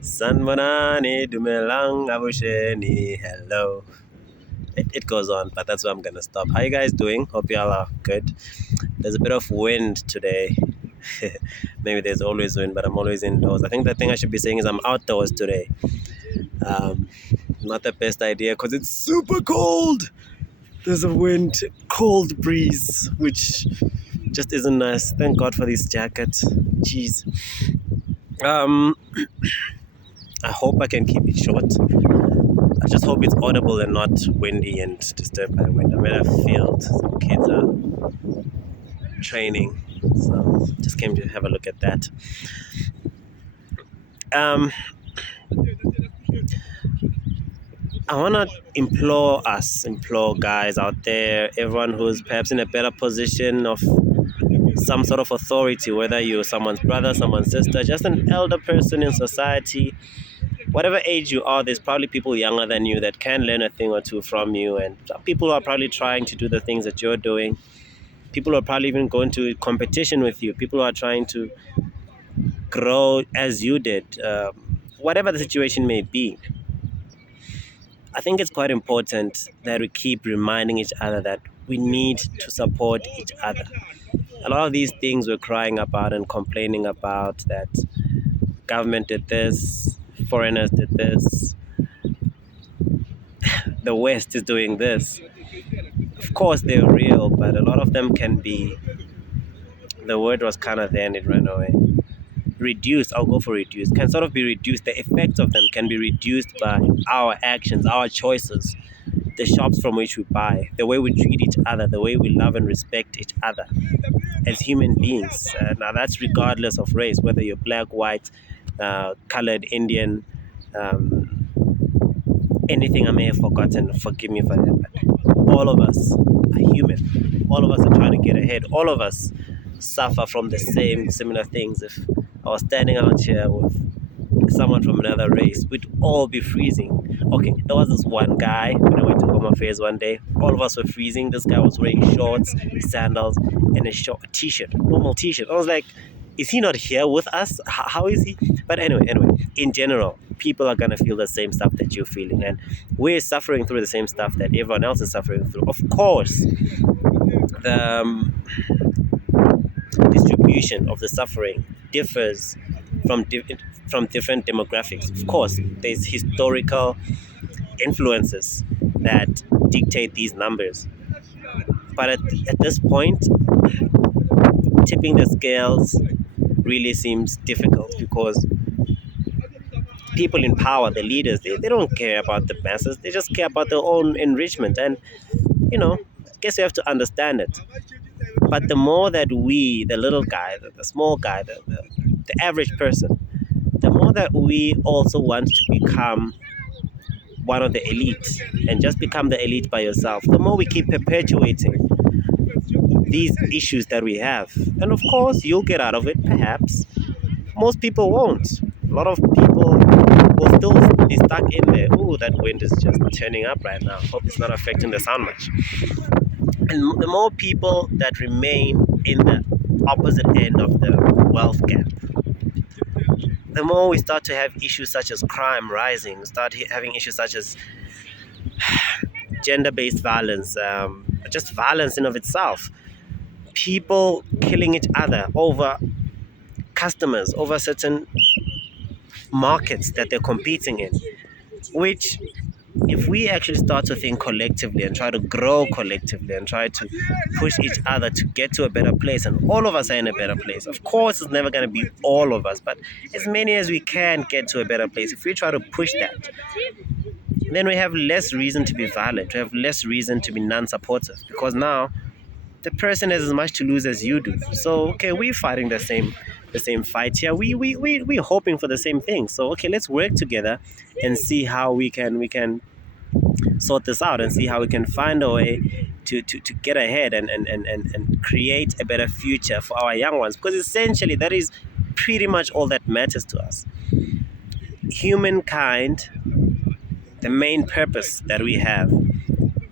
Sanmonani dumelang abusheni. Hello. It goes on, but that's where I'm gonna stop. How you guys doing? Hope y'all are good. There's a bit of wind today. Maybe there's always wind, but I'm always indoors. I think the thing I should be saying is I'm outdoors today. Um, Not the best idea because it's super cold. There's a wind, cold breeze, which just isn't nice. Thank God for this jacket. Jeez. Um, I hope I can keep it short. I just hope it's audible and not windy and disturbed by wind. I'm at a field. Some kids are training, so just came to have a look at that. Um, I want to implore guys out there, everyone who's perhaps in a better position of some sort of authority, whether you're someone's brother, someone's sister, just an elder person in society, whatever age you are, there's probably people younger than you that can learn a thing or two from you, and people who are probably trying to do the things that you're doing. People who are probably even going to competition with you. People who are trying to grow as you did. Whatever the situation may be, I think it's quite important that we keep reminding each other that we need to support each other. A lot of these things we're crying about and complaining about, that government did this, foreigners did this, the West is doing this. Of course, they're real, but a lot of them can be, the word was kind of there and it ran away. Reduced, I'll go for reduced, can sort of be reduced. The effects of them can be reduced by our actions, our choices, the shops from which we buy, the way we treat each other, the way we love and respect each other as human beings. Now, that's regardless of race, whether you're black, white, colored, Indian, um, anything I may have forgotten, forgive me for that. But all of us are human. All of us are trying to get ahead. All of us suffer from the same similar things. If I was standing out here with someone from another race, we'd all be freezing. Okay, there was this one guy when I went to Home Affairs one day. All of us were freezing. This guy was wearing shorts, sandals, and a short t-shirt, normal t-shirt. I was like, is he not here with us? How is he? But anyway, in general, people are gonna feel the same stuff that you're feeling, and we're suffering through the same stuff that everyone else is suffering through. Of course, the distribution of the suffering differs from different demographics. Of course, there's historical influences that dictate these numbers. But at this point, tipping the scales really seems difficult because people in power, the leaders, they don't care about the masses. They just care about their own enrichment. And, I guess you have to understand it. But the more that we, the little guy, the small guy, the average person, the more that we also want to become one of the elite and just become the elite by yourself, the more we keep perpetuating these issues that we have. And of course, you'll get out of it, perhaps. Most people won't. A lot of people will still be stuck in there. Ooh, that wind is just turning up right now. Hope it's not affecting the sound much. And the more people that remain in the opposite end of the wealth gap, the more we start to have issues such as crime rising, start having issues such as gender-based violence, just violence in of itself, people killing each other over customers, over certain markets that they're competing in, which, if we actually start to think collectively and try to grow collectively and try to push each other to get to a better place, and all of us are in a better place. Of course, it's never going to be all of us, but as many as we can get to a better place. If we try to push that, then we have less reason to be violent. We have less reason to be non-supportive, because now the person has as much to lose as you do. So, okay, we're fighting the same fight here. We're hoping for the same thing. So, okay, let's work together and see how we can sort this out, and see how we can find a way to get ahead and create a better future for our young ones, because essentially that is pretty much all that matters to us. Humankind, the main purpose that we have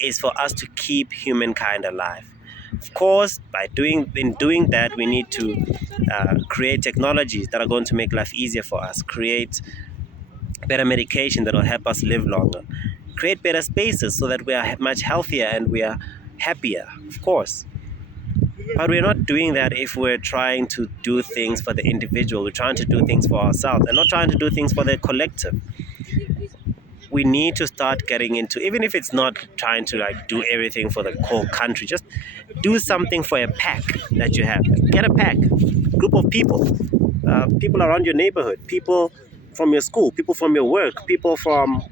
is for us to keep humankind alive. Of course, in doing that, we need to create technologies that are going to make life easier for us, create better medication that will help us live longer, create better spaces so that we are much healthier and we are happier, of course. But we're not doing that if we're trying to do things for the individual. We're trying to do things for ourselves and not trying to do things for the collective. We need to start getting into, even if it's not trying to like do everything for the whole country, just do something for a pack that you have. Get a pack, group of people, people around your neighborhood, people from your school, people from your work, people from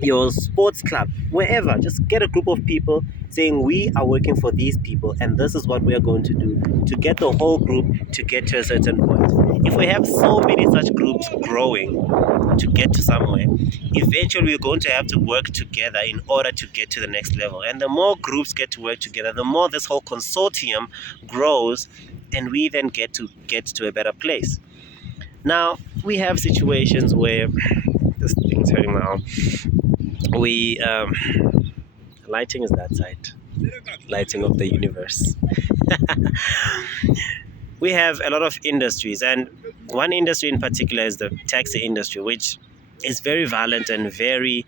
your sports club, wherever. Just get a group of people saying we are working for these people and this is what we are going to do to get the whole group to get to a certain point. If we have so many such groups growing to get to somewhere, eventually we're going to have to work together in order to get to the next level. And the more groups get to work together, the more this whole consortium grows, and we then get to a better place. Now we have situations where this thing's hurting my arm. We lighting is that side, lighting of the universe. We have a lot of industries, and one industry in particular is the taxi industry, which is very violent and very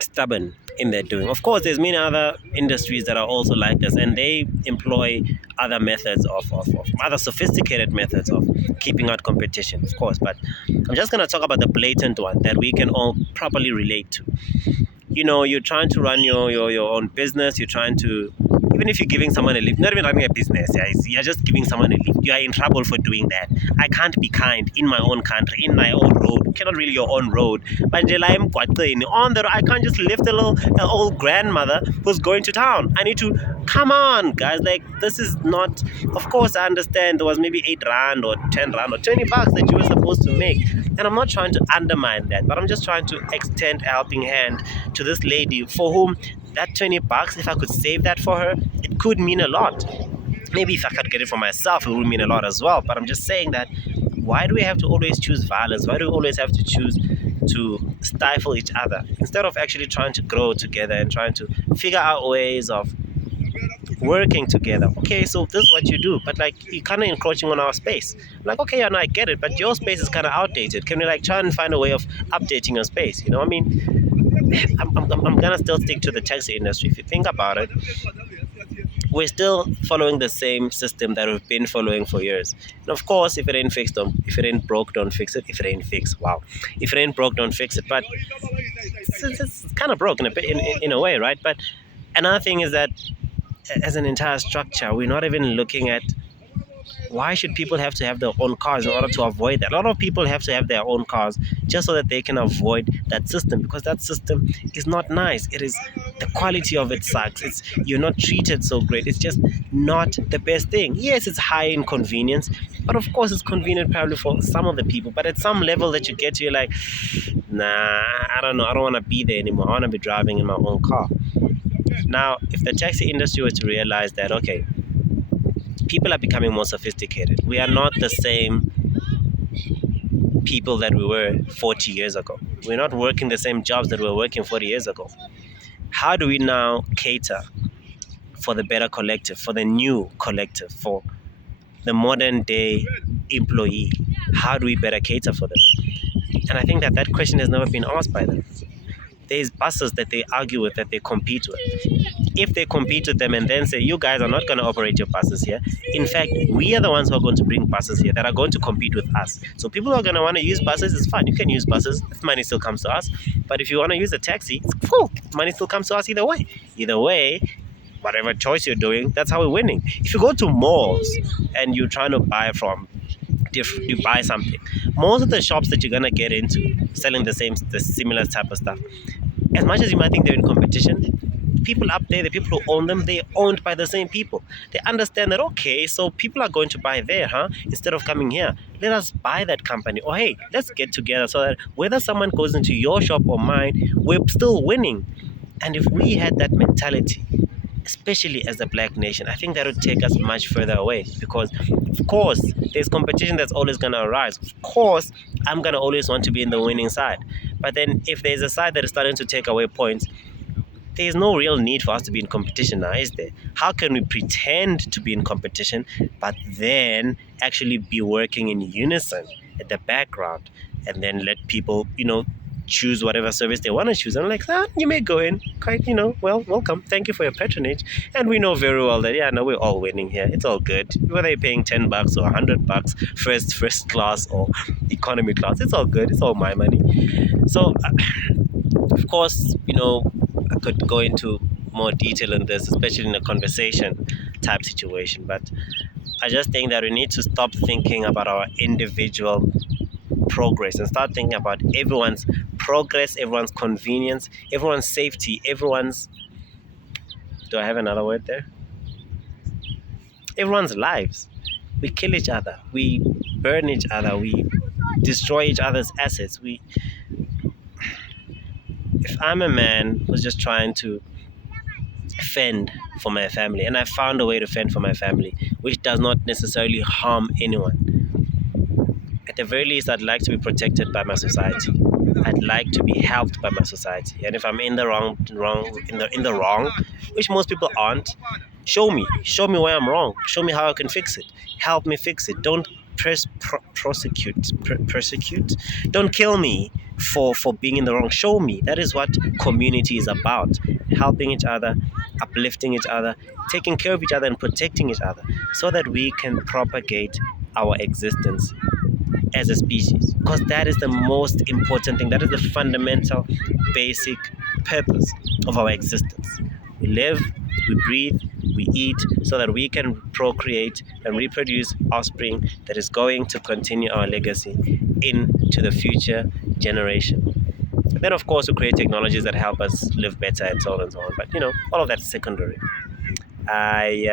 stubborn in their doing. Of course, there's many other industries that are also like this, and they employ other methods of other sophisticated methods of keeping out competition, of course. But I'm just going to talk about the blatant one that we can all properly relate to. You know, you're trying to run your own business, you're trying to, even if you're giving someone a lift, not even running a business, yeah, you're just giving someone a lift, you are in trouble for doing that. I can't be kind in my own country, in my own road. You cannot really your own road. But on the road, I can't just lift an old grandmother who's going to town. I need to, come on, guys, like, this is not, of course, I understand there was maybe 8 rand or 10 rand or 20 bucks that you were supposed to make. And I'm not trying to undermine that, but I'm just trying to extend a helping hand to this lady for whom that 20 bucks, if I could save that for her, it could mean a lot. Maybe if I could get it for myself, it would mean a lot as well. But I'm just saying that, why do we have to always choose violence? Why do we always have to choose to stifle each other instead of actually trying to grow together and trying to figure out ways of working together? Okay, so this is what you do, but like, you're kind of encroaching on our space. Like, okay, I get it, but your space is kind of outdated. Can we like try and find a way of updating your space? You know, I mean, I'm gonna still stick to the taxi industry. If you think about it, we're still following the same system that we've been following for years. And of course, if it ain't fixed, if it ain't broke, don't fix it. If it ain't fixed, wow. If it ain't broke, don't fix it. But it's kind of broke in a way, right? But another thing is that as an entire structure, we're not even looking at why should people have to have their own cars in order to avoid that. A lot of people have to have their own cars just so that they can avoid that system, because that system is not nice. It is, the quality of it sucks. It's, you're not treated so great. It's just not the best thing. Yes, it's high in convenience, but of course it's convenient probably for some of the people, but at some level that you get to, you're like, nah, I don't know, I don't want to be there anymore. I want to be driving in my own car. Now, if the taxi industry were to realize that, okay, people are becoming more sophisticated. We are not the same people that we were 40 years ago. We're not working the same jobs that we were working 40 years ago. How do we now cater for the better collective, for the new collective, for the modern day employee? How do we better cater for them? And I think that question has never been asked by them. There's buses that they argue with, that they compete with. If they compete with them and then say, you guys are not going to operate your buses here. In fact, we are the ones who are going to bring buses here that are going to compete with us. So people who are going to want to use buses, it's fine. You can use buses. Money still comes to us. But if you want to use a taxi, it's cool. Money still comes to us either way. Either way, whatever choice you're doing, that's how we're winning. If you go to malls and you're trying to buy from you buy something, most of the shops that you're gonna get into selling the similar type of stuff, as much as you might think they're in competition, people up there, the people who own them, they're owned by the same people. They understand that, okay, so people are going to buy there, instead of coming here, let us buy that company. Or hey, let's get together so that whether someone goes into your shop or mine, we're still winning. And if we had that mentality, especially as a black nation, I think that would take us much further away, because of course there's competition that's always going to arise. Of course I'm going to always want to be in the winning side, but then if there's a side that is starting to take away points, there's no real need for us to be in competition now, is there? How can we pretend to be in competition but then actually be working in unison at the background, and then let people, choose whatever service they want to choose. I'm like, you may go in, quite, well, welcome. Thank you for your patronage. And we know very well that, yeah, no, we're all winning here. It's all good. Whether you're paying $10 or $100, first class or economy class, it's all good. It's all my money. So, of course, I could go into more detail on this, especially in a conversation type situation. But I just think that we need to stop thinking about our individual progress and start thinking about everyone's progress, everyone's convenience, everyone's safety, everyone's, do I have another word there? Everyone's lives. We kill each other, we burn each other, we destroy each other's assets. If I'm a man who's just trying to fend for my family, and I found a way to fend for my family which does not necessarily harm anyone, at the very least, I'd like to be protected by my society. I'd like to be helped by my society. And if I'm in the wrong, which most people aren't, show me where I'm wrong. Show me how I can fix it. Help me fix it. Don't persecute. Don't kill me for being in the wrong. Show me. That is what community is about. Helping each other, uplifting each other, taking care of each other, and protecting each other, so that we can propagate our existence as a species, because that is the most important thing. That is the fundamental basic purpose of our existence. We live, we breathe, we eat, so that we can procreate and reproduce offspring that is going to continue our legacy into the future generation. And then, of course, we create technologies that help us live better and so on and so on. But all of that's secondary. I